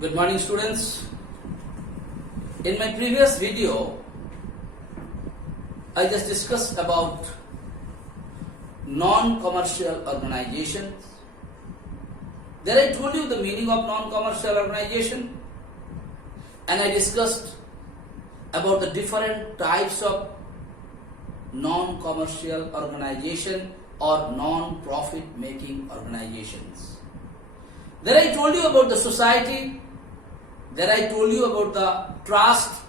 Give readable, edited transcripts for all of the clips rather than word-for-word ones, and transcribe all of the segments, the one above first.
Good morning, students. In my previous video, I just discussed about non-commercial organizations. There I told you the meaning of non-commercial organization, and I discussed about the different types of non-commercial organization or non-profit making organizations. Then I told you about the society, then I told you about the trust,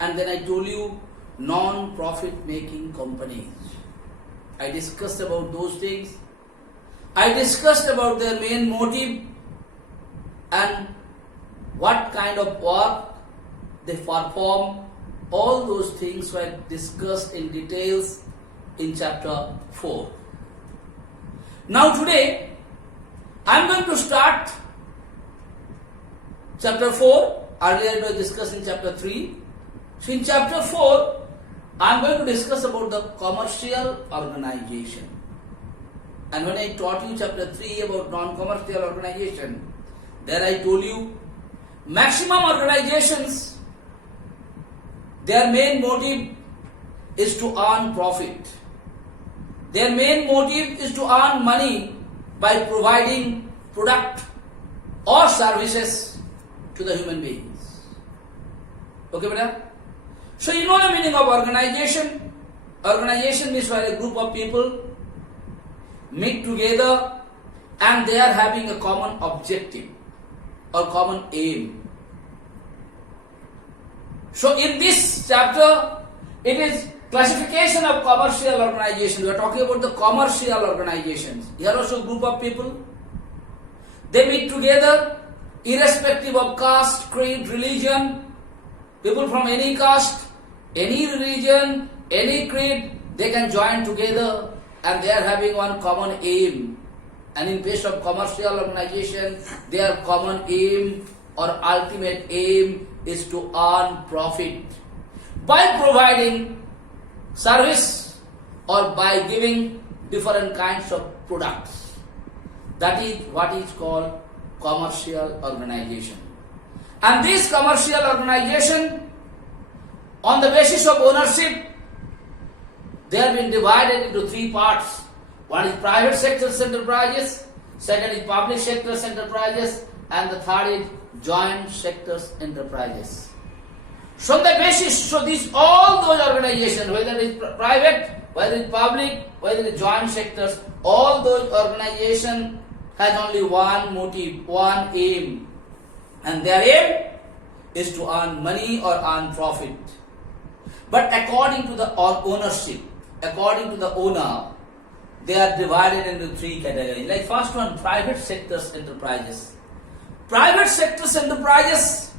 and then I told you non-profit making companies. I discussed about those things. I discussed about their main motive and what kind of work they perform. All those things were discussed in details in chapter 4. Now today, I am going to start chapter 4. Earlier it was discussed in chapter 3. So in chapter 4, I am going to discuss about the commercial organization. And when I taught you chapter 3 about non-commercial organization, there I told you maximum organizations, their main motive is to earn profit. Their main motive is to earn money by providing product or services to the human beings. Okay, beta? So you know the meaning of organization. Organization means where a group of people meet together and they are having a common objective or common aim. So in this chapter, it is classification of commercial organization. We are talking about the commercial organizations. Here also a group of people. They meet together irrespective of caste, creed, religion. People from any caste, any religion, any creed, they can join together and they are having one common aim. And in case of commercial organization, their common aim or ultimate aim is to earn profit by providing service or by giving different kinds of products. That is what is called commercial organization. And this commercial organization, on the basis of ownership, they have been divided into three parts. One is private sector enterprises, second is public sector enterprises, and the third is joint sector enterprises. So on the basis, so these all those organizations, whether it is private, whether it is public, whether it is joint sectors, all those organizations has only one motive, one aim, and their aim is to earn money or earn profit. But according to the ownership, according to the owner, they are divided into three categories. Like first one, private sector enterprises. Private sector enterprises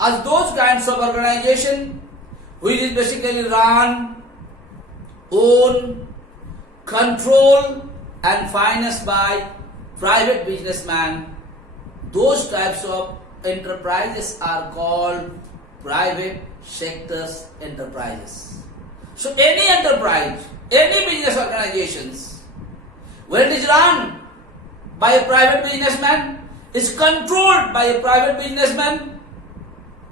are those kinds of organization which is basically run, own, control and financed by private businessmen. Those types of enterprises are called private sector enterprises. So any enterprise, any business organizations, when it is run by a private businessman, is controlled by a private businessman,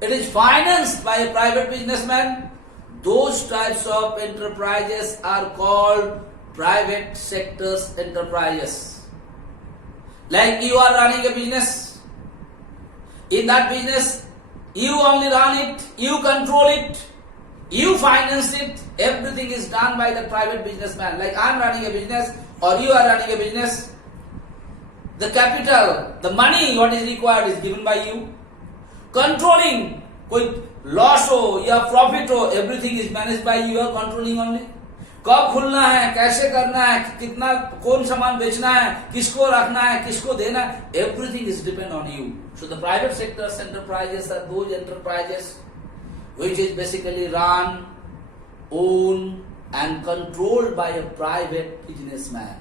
it is financed by a private businessman, those types of enterprises are called private sector enterprises. Like you are running a business. In that business, you only run it, you control it, you finance it, everything is done by the private businessman. Like I am running a business or you are running a business, the capital, the money what is required is given by you. Controlling, कोई loss हो या profit हो, everything is managed by you, are controlling only. कब खुलना है, कैसे करना है, कितना कौन सामान बेचना है, किसको रखना है, किसको देना है, everything is depend on you. So the private sector enterprises are those enterprises which is basically run, owned and controlled by a private businessman.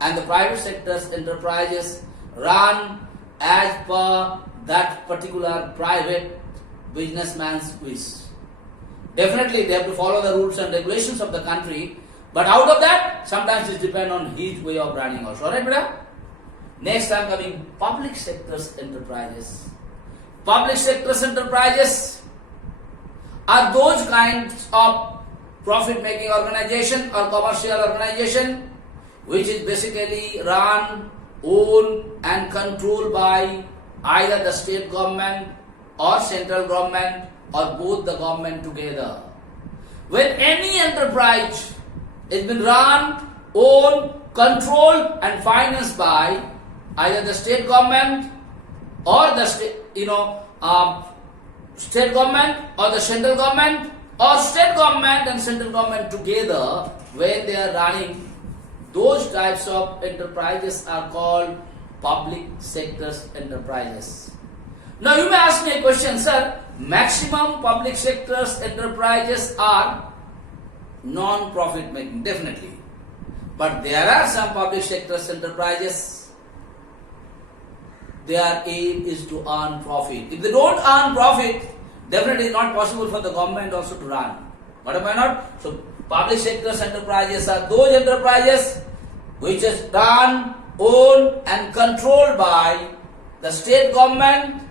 And the private sector enterprises run as per that particular private businessman's wish. Definitely they have to follow the rules and regulations of the country, but out of that, sometimes it depends on his way of running also. Alright, beta? Next I am coming public sector's enterprises. Public sector's enterprises are those kinds of profit-making organization or commercial organization which is basically run, owned and controlled by either the state government or central government or both the government together. When any enterprise has been run, owned, controlled and financed by either the state government or the state government or the central government or state government and central government together, when they are running, those types of enterprises are called public sector's enterprises. Now you may ask me a question, sir, maximum public sector's enterprises are non-profit making, definitely. But there are some public sector's enterprises, their aim is to earn profit. If they don't earn profit, definitely it's not possible for the government also to run. What am I not? So public sector's enterprises are those enterprises which is run, owned and controlled by the state government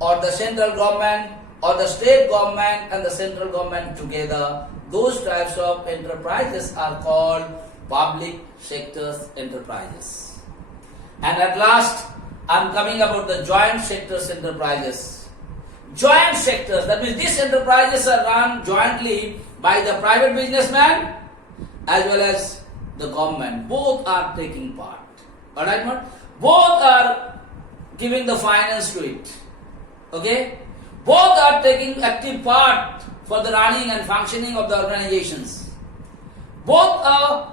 or the central government or the state government and the central government together. Those types of enterprises are called public sector's enterprises. And at last, I am coming about the joint sector's enterprises. Joint sectors, that means these enterprises are run jointly by the private businessman as well as the government. Both are taking part. Alright, both are giving the finance to it. Okay? Both are taking active part for the running and functioning of the organizations. Both are,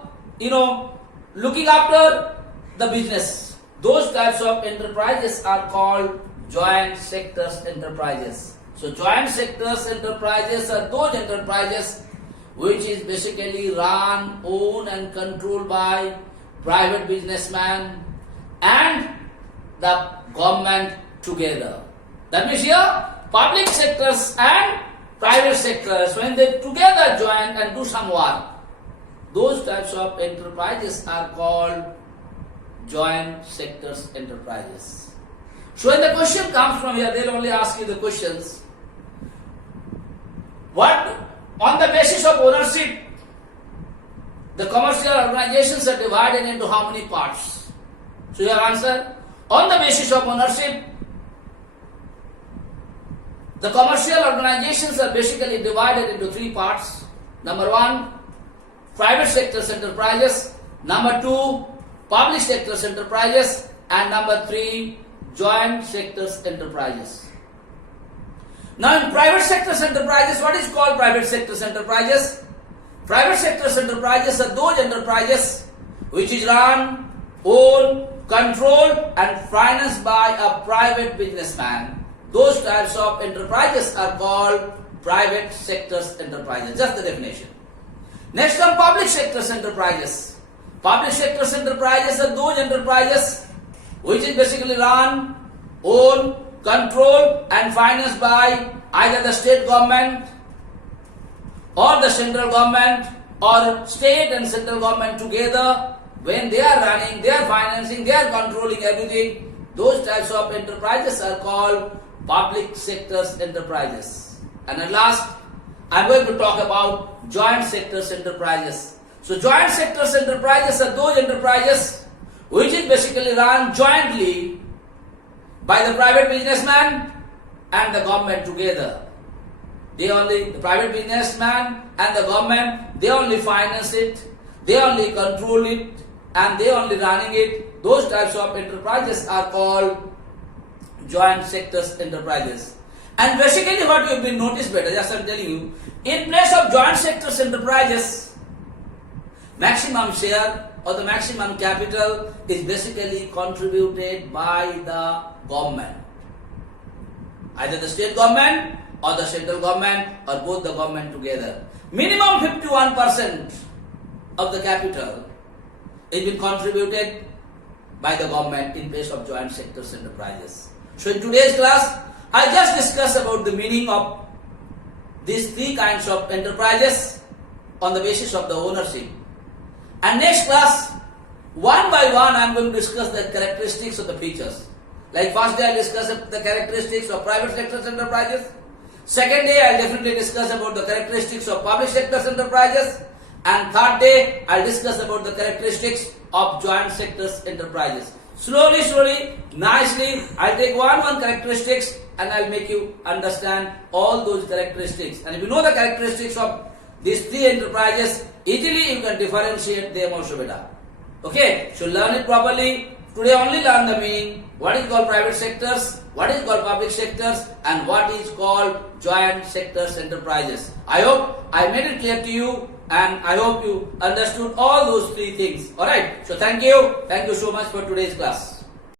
looking after the business. Those types of enterprises are called joint sectors enterprises. So joint sectors enterprises are those enterprises which is basically run, owned and controlled by private businessman and the government together. That means here, public sectors and private sectors, when they together join and do some work, those types of enterprises are called joint sectors enterprises. So when the question comes from here, they'll only ask you the questions. What, on the basis of ownership, the commercial organizations are divided into how many parts? So your answer, on the basis of ownership, the commercial organizations are basically divided into three parts. Number one, private sector enterprises. Number two, public sector enterprises. And number three, joint sectors enterprises. Now in private sector enterprises, what is called private sector enterprises? Private sector enterprises are those enterprises which is run, owned, controlled and financed by a private businessman. Those types of enterprises are called private sector's enterprises. Just the definition. Next come public sector's enterprises. Public sector's enterprises are those enterprises which is basically run, owned, controlled and financed by either the state government or the central government or state and central government together. When they are running, they are financing, they are controlling everything. Those types of enterprises are called public sector's enterprises. And at last, I am going to talk about joint sector's enterprises. So joint sector's enterprises are those enterprises which is basically run jointly by the private businessman and the government together. The private businessman and the government, they only finance it, they only control it and they only running it. Those types of enterprises are called joint sectors enterprises. And basically what you have been noticed better, just I am telling you, in place of joint sectors enterprises, maximum share or the maximum capital is basically contributed by the government. Either the state government or the central government or both the government together. Minimum 51% of the capital is been contributed by the government in place of joint sectors enterprises. So in today's class, I just discussed about the meaning of these three kinds of enterprises on the basis of the ownership. And next class, one by one I am going to discuss the characteristics of the features. Like first day I discuss the characteristics of private sector enterprises. Second day I will definitely discuss about the characteristics of public sector enterprises. And third day I will discuss about the characteristics of joint sectors enterprises. Slowly, nicely, I will take one characteristics and I will make you understand all those characteristics. And if you know the characteristics of these three enterprises, easily you can differentiate them also better. Okay, so learn it properly. Today only learn the meaning, what is called private sectors, what is called public sectors, and what is called joint sectors enterprises. I hope I made it clear to you, and I hope you understood all those three things. Alright, so thank you so much for today's class.